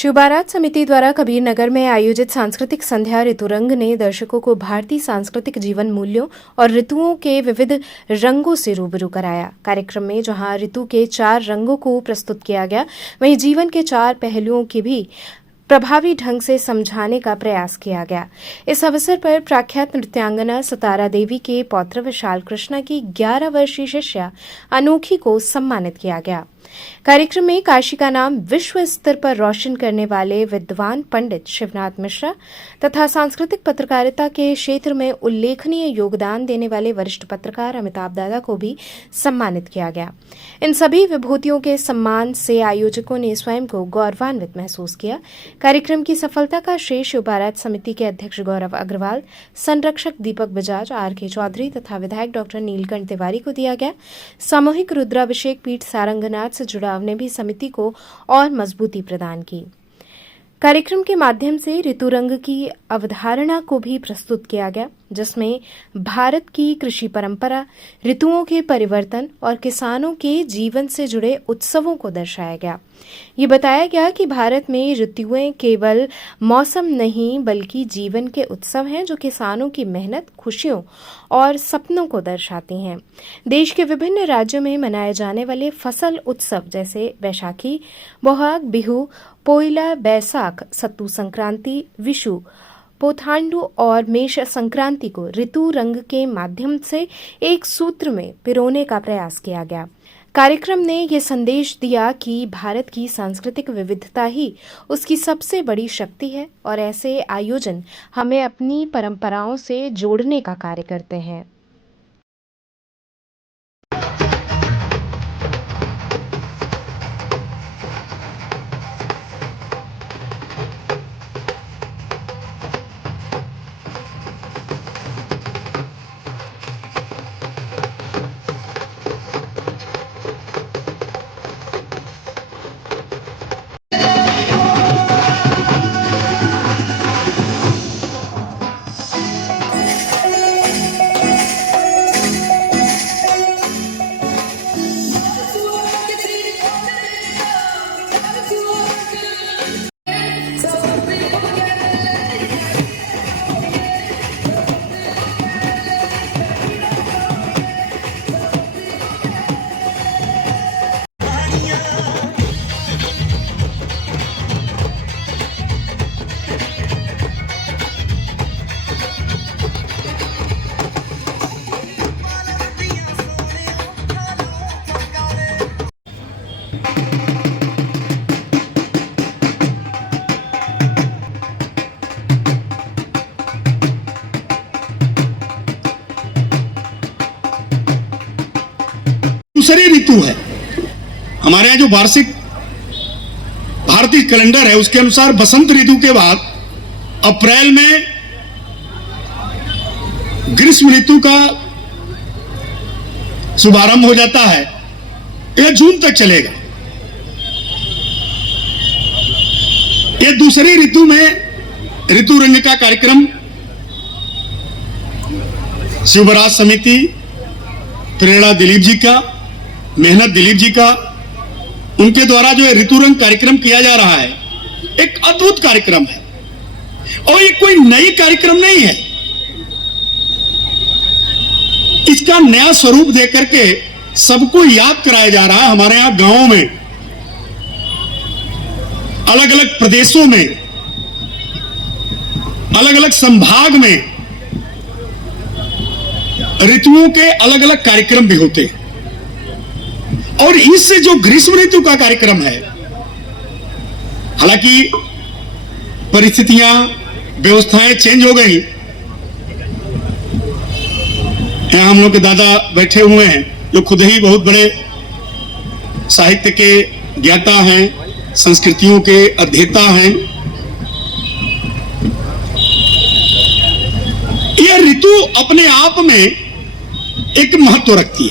शिव बारात समिति द्वारा कबीर नगर में आयोजित सांस्कृतिक संध्या ऋतुरंग ने दर्शकों को भारतीय सांस्कृतिक जीवन मूल्यों और ऋतुओं के विविध रंगों से रूबरू कराया। कार्यक्रम में जहां ऋतु के 4 रंगों को प्रस्तुत किया गया, वहीं जीवन के 4 पहलुओं की भी प्रभावी ढंग से समझाने का प्रयास किया गया। इस अवसर पर प्रख्यात नृत्यांगना सतारा देवी के पौत्र विशाल कृष्णा की 11 वर्षीय शिष्या अनोखी को सम्मानित किया गया। कार्यक्रम में काशी का नाम विश्व स्तर पर रोशन करने वाले विद्वान पंडित शिवनाथ मिश्रा तथा सांस्कृतिक पत्रकारिता के क्षेत्र में उल्लेखनीय योगदान देने वाले वरिष्ठ पत्रकार अमिताभ दादा को भी सम्मानित किया गया। इन सभी विभूतियों के सम्मान से आयोजकों ने स्वयं को गौरवान्वित महसूस किया। कार्यक्रम की सफलता का श्रेय शिव बारात समिति के अध्यक्ष गौरव अग्रवाल, संरक्षक दीपक बजाज, आर.के. चौधरी तथा विधायक डॉक्टर नीलकंठ तिवारी को दिया गया। सामूहिक रुद्राभिषेक पीठ सारंगनाथ से जुड़ाव ने भी समिति को और मजबूती प्रदान की। कार्यक्रम के माध्यम से ऋतुरंग की अवधारणा को भी प्रस्तुत किया गया, जिसमें भारत की कृषि परंपरा, ऋतुओं के परिवर्तन और किसानों के जीवन से जुड़े उत्सवों को दर्शाया गया। ये बताया गया कि भारत में ऋतुएं केवल मौसम नहीं बल्कि जीवन के उत्सव हैं, जो किसानों की मेहनत, खुशियों और सपनों को दर्शाती हैं। देश के विभिन्न राज्यों में मनाए जाने वाले फसल उत्सव जैसे बैसाखी, बोहाग बिहू, पोइला बैसाख, सत्तू संक्रांति, विशु, पोथांडू और मेष संक्रांति को ऋतु रंग के माध्यम से एक सूत्र में पिरोने का प्रयास किया गया। कार्यक्रम ने यह संदेश दिया कि भारत की सांस्कृतिक विविधता ही उसकी सबसे बड़ी शक्ति है और ऐसे आयोजन हमें अपनी परंपराओं से जोड़ने का कार्य करते हैं। दूसरी ऋतु है। हमारे यहाँ जो वार्षिक भारतीय कैलेंडर है उसके अनुसार बसंत ऋतु के बाद अप्रैल में ग्रीष्म ऋतु का शुभारंभ हो जाता है। यह जून तक चलेगा। यह दूसरी ऋतु में ऋतु रंग का कार्यक्रम शिव बारात समिति, प्रेरणा दिलीप जी का, मेहनत दिलीप जी का, उनके द्वारा जो ऋतुरंग कार्यक्रम किया जा रहा है, एक अद्भुत कार्यक्रम है और ये कोई नई कार्यक्रम नहीं है। इसका नया स्वरूप देकर के सबको याद कराया जा रहा है। हमारे यहां गांवों में, अलग अलग प्रदेशों में, अलग अलग संभाग में ऋतुओं के अलग अलग कार्यक्रम भी होते हैं और इससे जो ग्रीष्म ऋतु का कार्यक्रम है, हालांकि परिस्थितियां, व्यवस्थाएं चेंज हो गई। यहां हम लोग के दादा बैठे हुए हैं जो खुद ही बहुत बड़े साहित्य के ज्ञाता हैं, संस्कृतियों के अध्येता हैं। यह ऋतु अपने आप में एक महत्व रखती है।